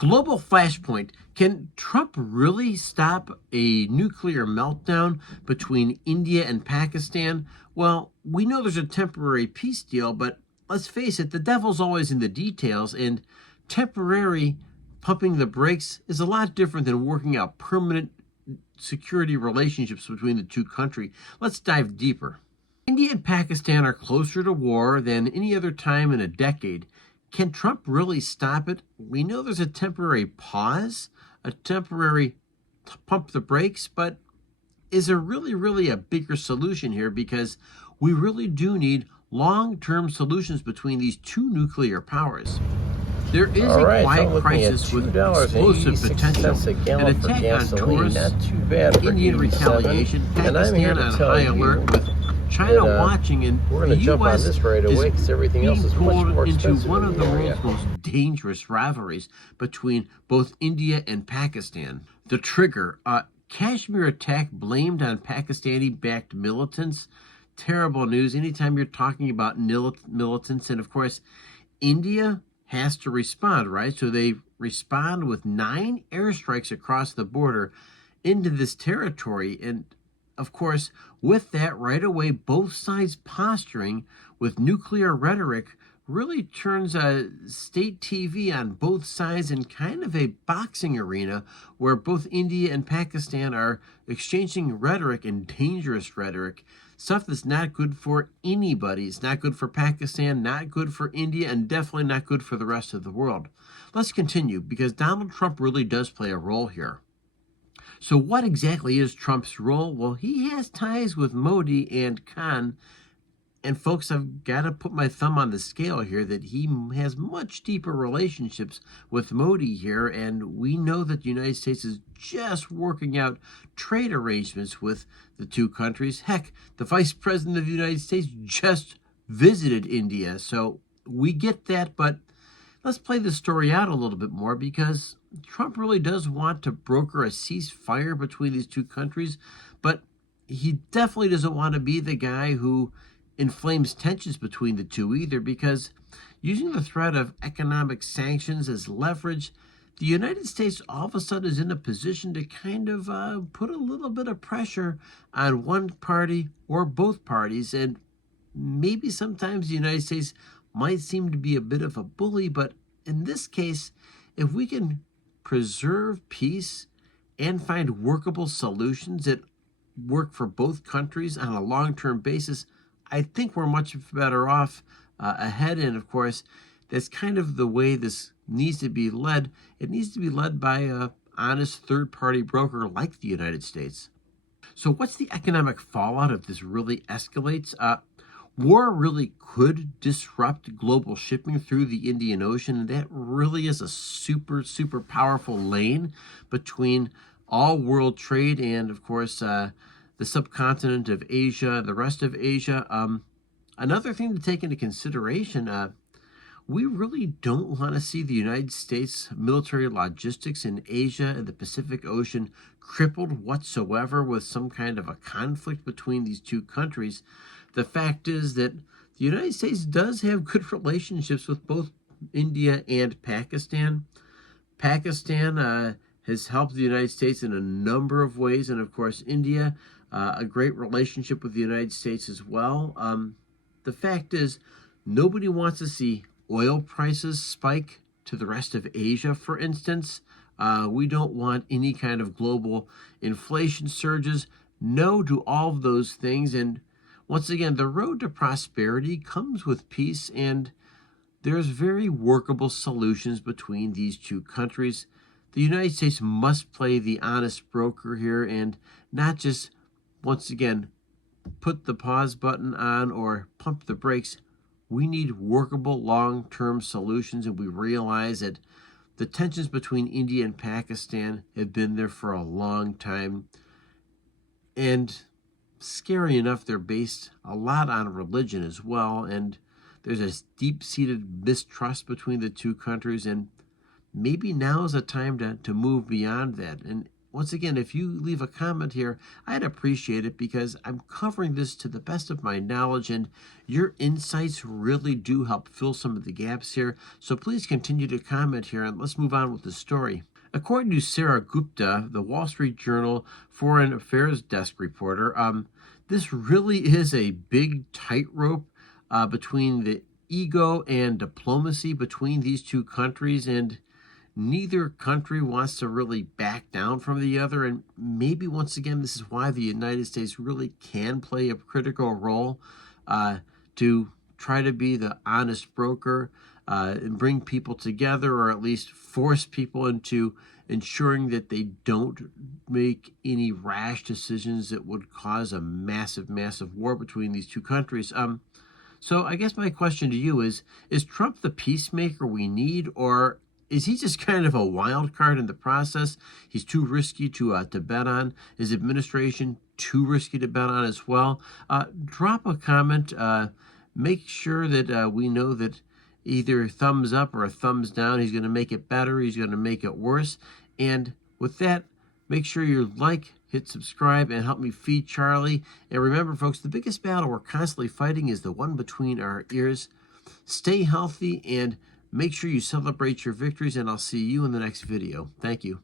Global flashpoint. Can Trump really stop a nuclear meltdown between India and Pakistan? Well, we know there's a temporary peace deal, but let's face it, the devil's always in the details, and temporary pumping the brakes is a lot different than working out permanent security relationships between the two countries. Let's dive deeper. India and Pakistan are closer to war than any other time in a decade. Can Trump really stop it? We know there's a temporary pause, a temporary pump the brakes, but is there really a bigger solution here? Because we really do need long-term solutions between these two nuclear powers. There is All a right, quiet so I'm looking crisis at with explosive potential, a an gallon for attack on gasoline. tourists, Not too bad for Indian 87. retaliation, And I'm here Pakistan to on tell high you alert with China watching, and we're the going to jump on U.S. this right away because everything else being is much pulled more into expensive one in of the the area. world's most dangerous rivalries between both India and Pakistan. The trigger, Kashmir attack blamed on Pakistani-backed militants. Terrible news anytime you're talking about militants. And of course, India has to respond, right? So they respond with 9 airstrikes across the border into this territory. And of course, with that, right away, both sides posturing with nuclear rhetoric really turns state TV on both sides in kind of a boxing arena where both India and Pakistan are exchanging rhetoric, and dangerous rhetoric, stuff that's not good for anybody. It's not good for Pakistan, not good for India, and definitely not good for the rest of the world. Let's continue, because Donald Trump really does play a role here. So what exactly is Trump's role? Well, he has ties with Modi and Khan. And folks, I've got to put my thumb on the scale here that he has much deeper relationships with Modi here. And we know that the United States is just working out trade arrangements with the two countries. Heck, the Vice President of the United States just visited India. So we get that, but let's play the story out a little bit more, because Trump really does want to broker a ceasefire between these two countries, but he definitely doesn't want to be the guy who inflames tensions between the two either, because using the threat of economic sanctions as leverage, the United States all of a sudden is in a position to kind of put a little bit of pressure on one party or both parties. And maybe sometimes the United States might seem to be a bit of a bully, but in this case, if we can preserve peace and find workable solutions that work for both countries on a long-term basis, I think we're much better off ahead. And of course, that's kind of the way this needs to be led. It needs to be led by an honest third-party broker like the United States. So what's the economic fallout if this really escalates? War really could disrupt global shipping through the Indian Ocean, and that really is a super powerful lane between all world trade and, of course, the subcontinent of Asia, the rest of Asia. Another thing to take into consideration, we really don't want to see the United States military logistics in Asia and the Pacific Ocean crippled whatsoever with some kind of a conflict between these two countries. The fact is that the United States does have good relationships with both India and Pakistan. Pakistan has helped the United States in a number of ways, and of course India, a great relationship with the United States as well. The fact is, nobody wants to see oil prices spike to the rest of Asia, for instance. We don't want any kind of global inflation surges. No to all of those things. And once again, the road to prosperity comes with peace, and there's very workable solutions between these two countries. The United States must play the honest broker here and not just, once again, put the pause button on or pump the brakes. We need workable long-term solutions, and we realize that the tensions between India and Pakistan have been there for a long time. And scary enough, they're based a lot on religion as well, and there's a deep-seated mistrust between the two countries, and maybe now is a time to move beyond that. And once again, if you leave a comment here, I'd appreciate it, because I'm covering this to the best of my knowledge, and your insights really do help fill some of the gaps here. So please continue to comment here, and let's move on with the story. According to Sarah Gupta, the Wall Street Journal Foreign Affairs desk reporter, this really is a big tightrope between the ego and diplomacy between these two countries, and neither country wants to really back down from the other. And maybe once again, this is why the United States really can play a critical role to try to be the honest broker and bring people together, or at least force people into ensuring that they don't make any rash decisions that would cause a massive, massive war between these two countries. So I guess my question to you is Trump the peacemaker we need, or is he just kind of a wild card in the process? He's too risky to bet on. His administration too risky to bet on as well. Drop a comment. Make sure that we know that either thumbs up or a thumbs down. He's going to make it better. He's going to make it worse. And with that, make sure you like, hit subscribe, and help me feed Charlie. And remember, folks, the biggest battle we're constantly fighting is the one between our ears. Stay healthy and make sure you celebrate your victories, and I'll see you in the next video. Thank you.